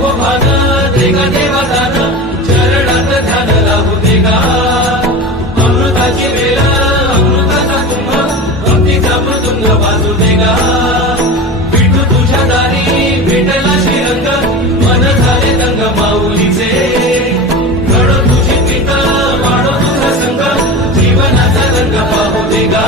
हो भान देगा देवा दान चरणात ध्यान लागू देगा अमृताची वेळ अमृताचा कुंभ भक्तीचा मृदुंग वाजू देगा विठू तुझ्या दारी भेटला श्रीरंग मन झाले दंग माऊलीचे घडो तुझी पिता वाढो तुझा संग जीवनाचा रंग पाहू देगा